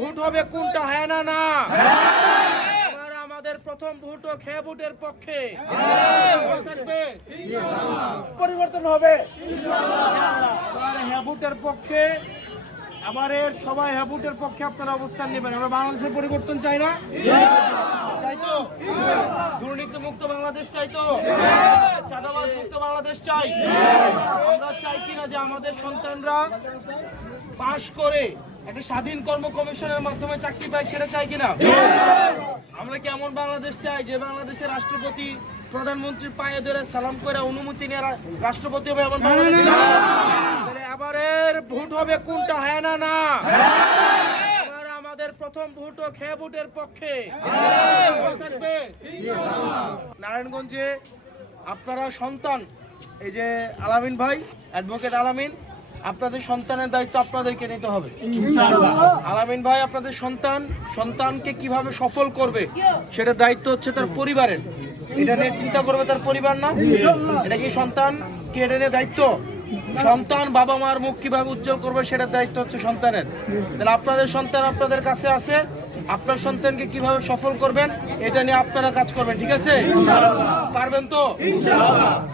Vote হবে কোনটা, হ্যাঁ না না? এবার আমাদের প্রথম ভোটও খেয়ে ভোটের পক্ষে থাকবে, পরিবর্তন হবে। এবার হ্যাঁ ভোটের পক্ষে। এবারের সবাই হ্যাঁ ভোটের পক্ষে আপনারা অবস্থান নেবেন। আমরা বাংলাদেশের পরিবর্তন চাই না? চাই তো? দুর্নীতি মুক্ত বাংলাদেশ চাই তো? চাঁদাবাজ মুক্ত বাংলাদেশ চাই? আমরা চাই কিনা যে আমাদের সন্তানরা পাশ করে একটা স্বাধীন কর্ম কমিশনের মাধ্যমে চাকরি পায়, সেটা চাই কিনা? আমরা কি এমন বাংলাদেশ চাই যে বাংলাদেশের রাষ্ট্রপতি প্রধানমন্ত্রীর পায়ে ধরে সালাম করে অনুমতি নিয়ে রাষ্ট্রপতি হবে এমন বাংলাদেশ? তাহলে এবারের ভোট হবে কোনটা, হ্যাঁ না না? এবার আমাদের প্রথম ভোটও খেয়ে ভোটের পক্ষে থাকবে। নারায়ণগঞ্জে আপনারা সন্তান, এই যে আলামিন ভাই, অ্যাডভোকেট আলামিন, আপনাদের সন্তানের দায়িত্ব আপনাদেরকে নিতে হবে। আলামিন ভাই আপনাদের সন্তানকে কিভাবে সফল করবে সেটা দায়িত্ব হচ্ছে তার পরিবারের। এটা নিয়ে চিন্তা করবে তার পরিবার না? এটা কি সন্তান কি এটা নিয়ে দায়িত্ব? সন্তান বাবা মার মুখ কিভাবে উজ্জ্বল করবে সেটার দায়িত্ব হচ্ছে সন্তানের। তাহলে আপনাদের সন্তান আপনাদের কাছে আছে, আপনার সন্তানকে কিভাবে সফল করবেন এটা নিয়ে আপনারা কাজ করবেন, ঠিক আছে? পারবেন তো?